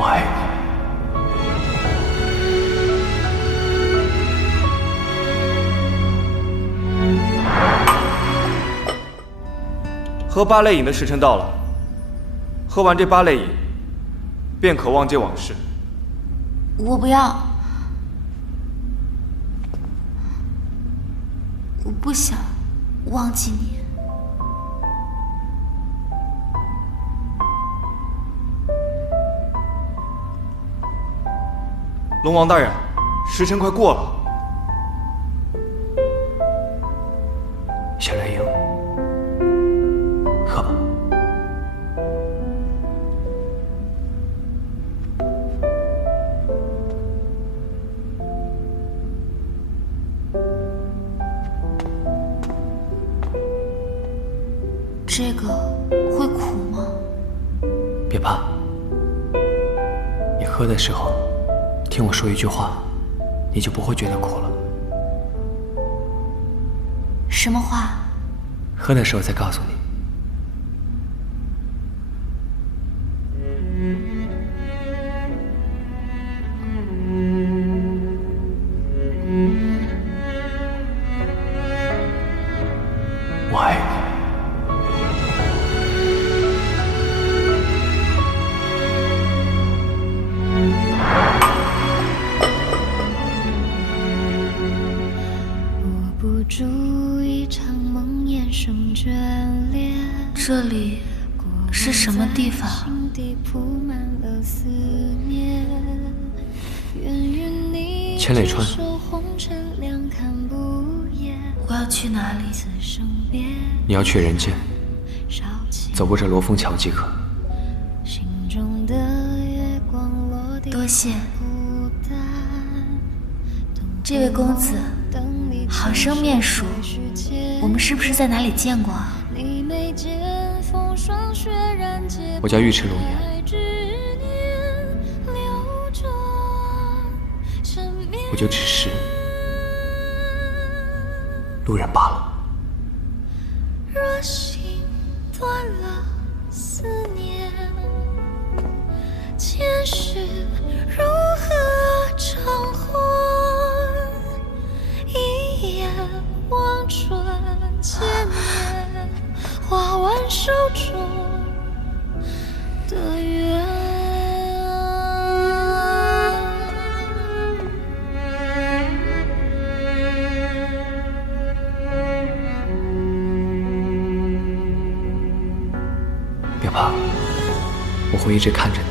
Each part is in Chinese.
我爱你。喝8类饮的时辰到了，喝完这8类饮，便可忘记往事。我不要，我不想忘记你。龙王大人，时辰快过了。小莲英，喝吧。这个会苦吗？别怕，你喝的时候听我说一句话，你就不会觉得苦了。什么话？喝的时候再告诉你。我爱你。这里是什么地方？千里川。我要去哪里？你要去人间，走过这罗峰桥即可。多谢。这位公子好生面熟，我们是不是在哪里见过啊？我叫尉迟龙颜，我就只是路人罢了。若心断了思念，前世如何偿还？一眼望穿千年，画完手中的缘。别怕，我会一直看着你。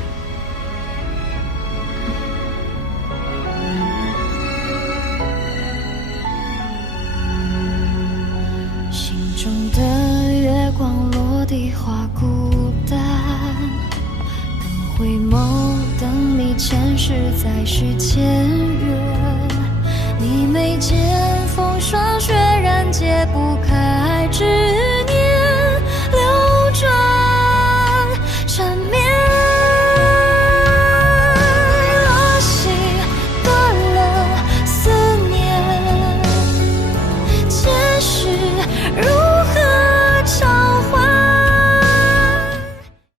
心中的月光落地花孤单，等回眸，等你前世再续前缘。你眉间风